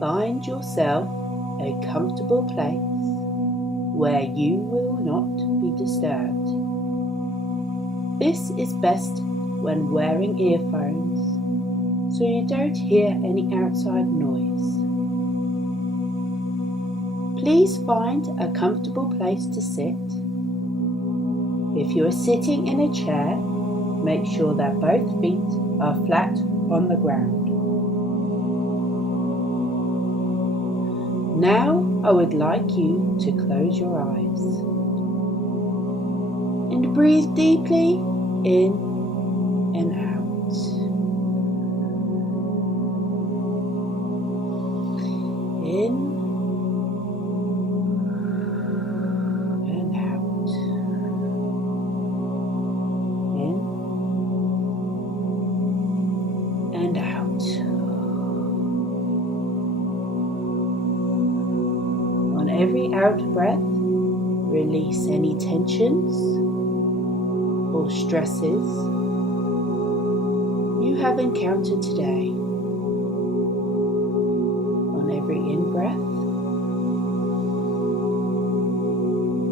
Find yourself a comfortable place where you will not be disturbed. This is best when wearing earphones so you don't hear any outside noise. Please find a comfortable place to sit. If you are sitting in a chair, make sure that both feet are flat on the ground. Now I would like you to close your eyes and breathe deeply in and out. In and out. In and out. On every out breath, release any tensions or stresses you have encountered today. On every in-breath,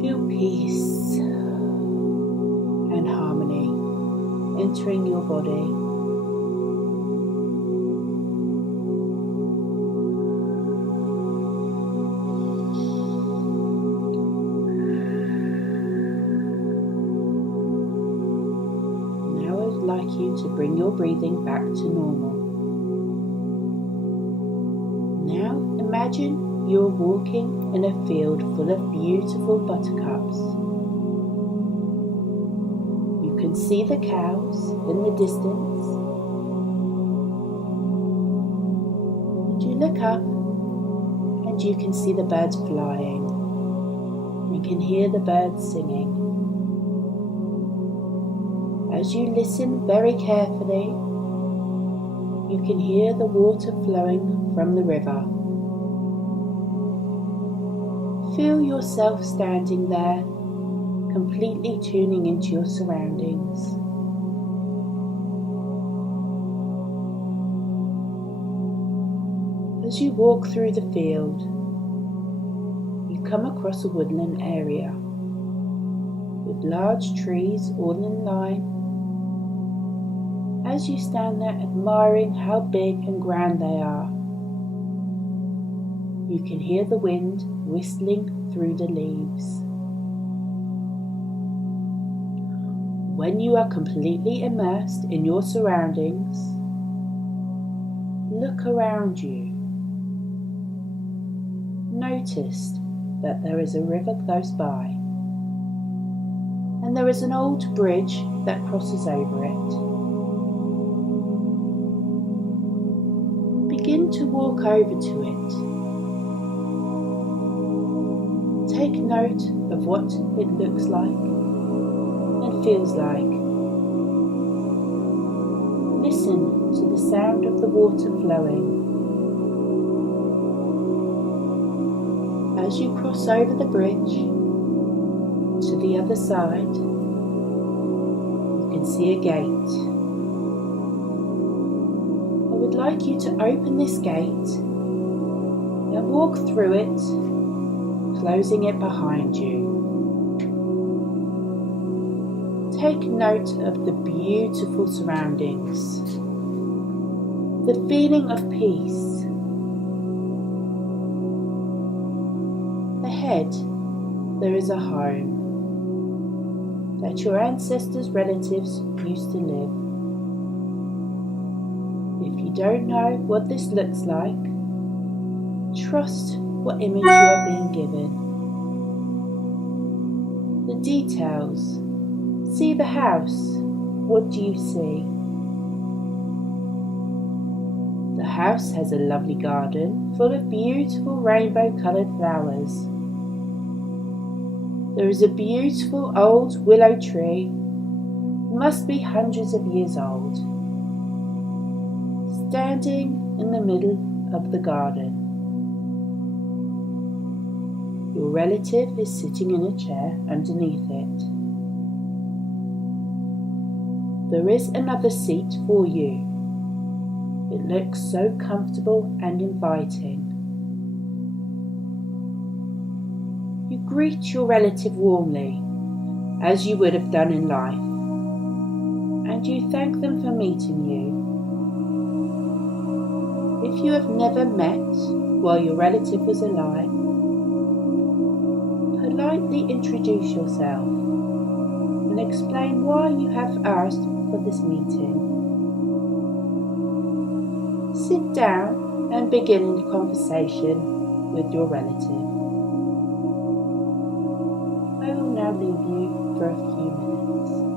feel peace and harmony entering your body. Like you to bring your breathing back to normal. Now imagine you're walking in a field full of beautiful buttercups. You can see the cows in the distance. And you look up and you can see the birds flying. You can hear the birds singing. As you listen very carefully, you can hear the water flowing from the river. Feel yourself standing there, completely tuning into your surroundings. As you walk through the field, you come across a woodland area with large trees all in line. As you stand there admiring how big and grand they are, you can hear the wind whistling through the leaves. When you are completely immersed in your surroundings, look around you. Notice that there is a river close by, and there is an old bridge that crosses over it. Begin to walk over to it. Take note of what it looks like and feels like. Listen to the sound of the water flowing. As you cross over the bridge to the other side, you can see a gate. I would like you to open this gate and walk through it, closing it behind you. Take note of the beautiful surroundings, the feeling of peace. Ahead, there is a home that your ancestors' relatives used to live. If you don't know what this looks like, trust what image you are being given. The details. See the house. What do you see? The house has a lovely garden full of beautiful rainbow-coloured flowers. There is a beautiful old willow tree, must be hundreds of years old, standing in the middle of the garden. Your relative is sitting in a chair underneath it. There is another seat for you. It looks so comfortable and inviting. greet your relative warmly, as you would have done in life, and you thank them for meeting you. If you have never met while your relative was alive, politely introduce yourself and explain why you have asked for this meeting. Sit down and begin the conversation with your relative. I will now leave you for a few minutes.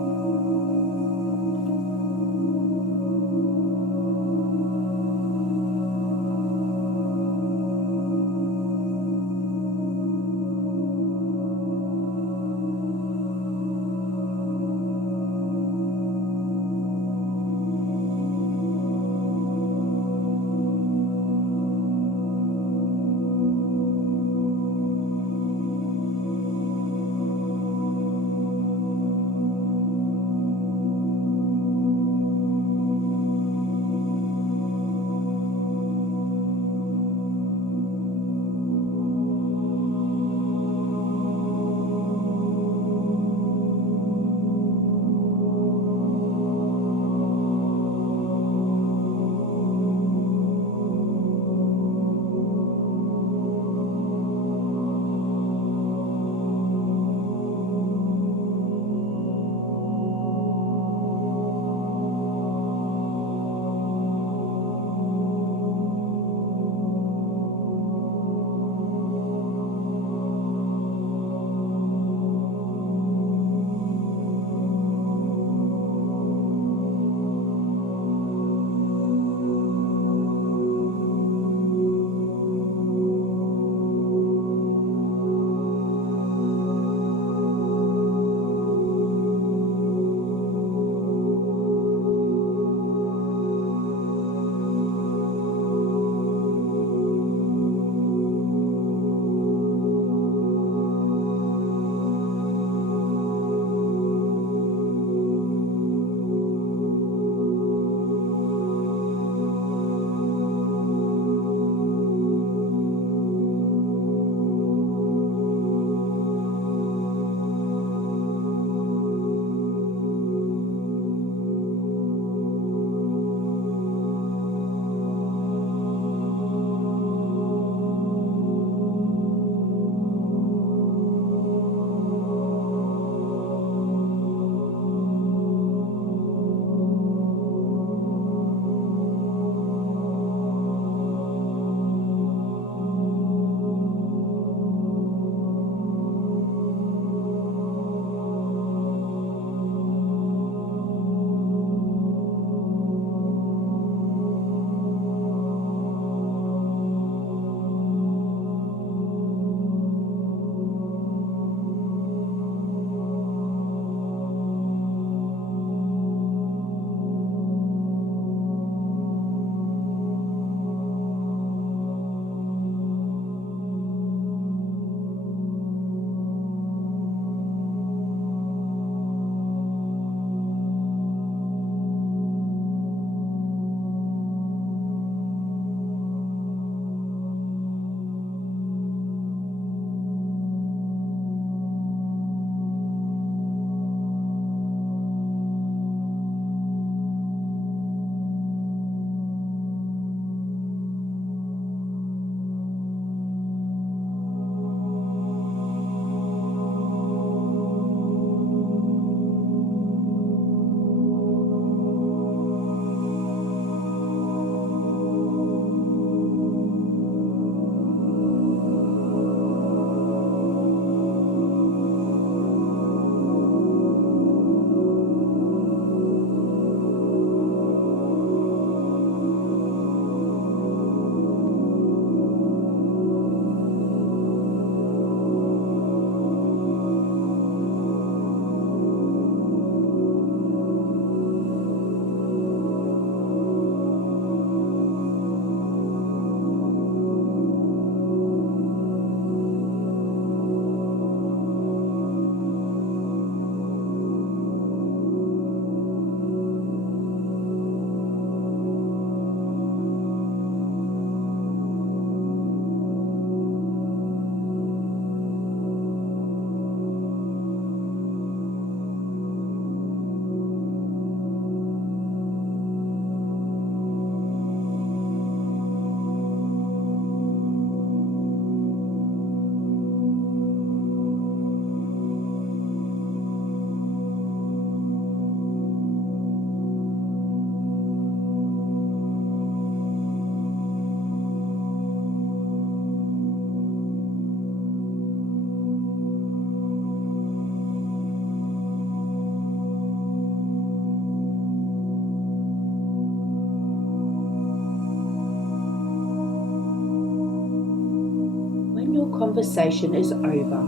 conversation is over.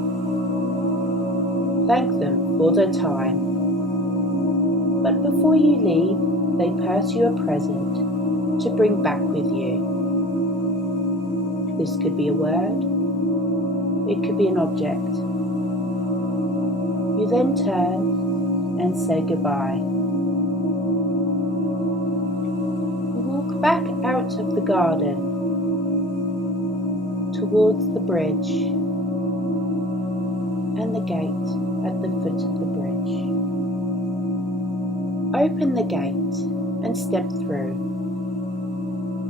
Thank them for their time. But before you leave, they pass you a present to bring back with you. This could be a word, it could be an object. You then turn and say goodbye. You walk back out of the garden towards the bridge and the gate at the foot of the bridge. Open the gate and step through,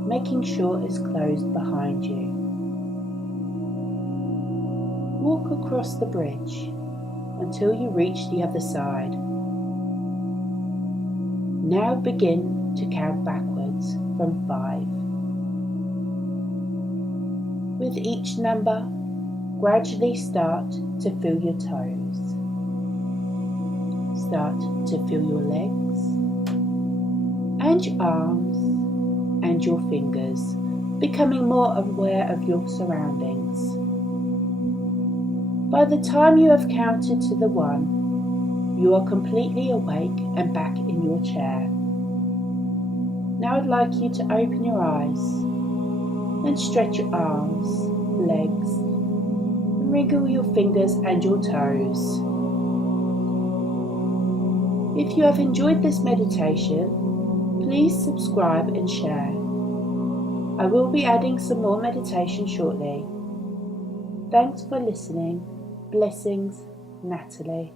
making sure it's closed behind you. Walk across the bridge until you reach the other side. Now begin to count backwards from 5. With each number, gradually start to feel your toes. Start to feel your legs and your arms and your fingers, becoming more aware of your surroundings. By the time you have counted to the 1, you are completely awake and back in your chair. Now I'd like you to open your eyes and stretch your arms, legs, and wriggle your fingers and your toes. If you have enjoyed this meditation, please subscribe and share. I will be adding some more meditation shortly. Thanks for listening. Blessings, Natalie.